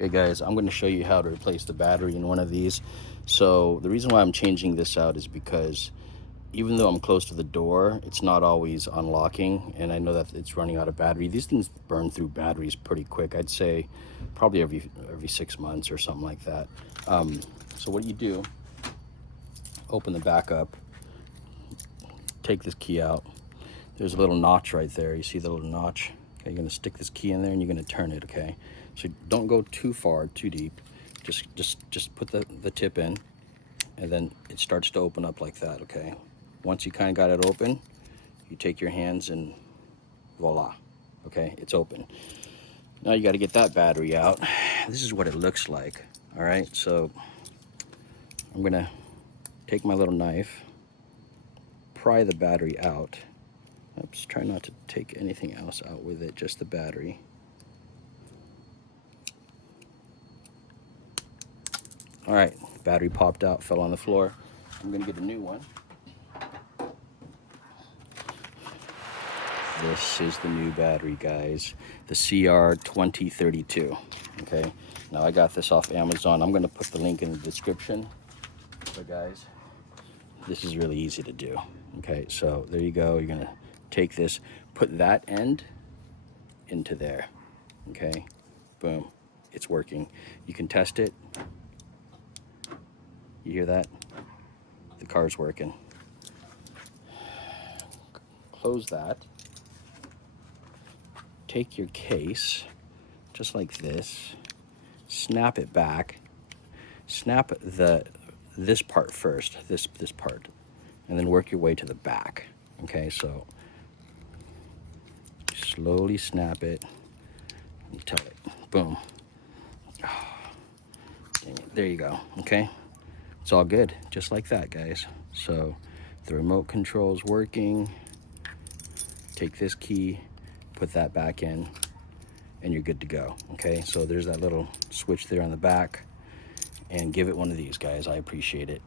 Okay guys, I'm going to show you how to replace the battery in one of these. So the reason why I'm changing this out is because even though I'm close to the door, it's not always unlocking, and I know that it's running out of battery. These things burn through batteries pretty quick. I'd say probably every 6 months or something like that. So what you do, open the back up, take this key out. There's a little notch right there. You see the little notch? Okay, you're gonna stick this key in there and you're gonna turn it, okay? So don't go too far, too deep. Just put the tip in, and then it starts to open up like that, okay? Once you kind of got it open, you take your hands and voila, okay? It's open. Now you gotta get that battery out. This is what it looks like, all right? So I'm gonna take my little knife, pry the battery out. Oops, try not to take anything else out with it, just the battery. All right, battery popped out, fell on the floor. I'm gonna get a new one. This is the new battery, guys. The CR2032, okay? Now I got this off Amazon. I'm gonna put the link in the description. But guys, this is really easy to do, okay? So there you go, you're gonna take this, put that end into there, okay? Boom, it's working. You can test it. You hear that? The car's working. Close that. Take your case, just like this, snap it back, snap this part first, this part, and then work your way to the back, okay? So slowly snap it and tell it, boom. Oh, dang it. There you go, okay? It's all good, just like that, guys. So the remote control is working. Take this key, put that back in, and you're good to go, okay? So there's that little switch there on the back, and give it one of these, guys. I appreciate it.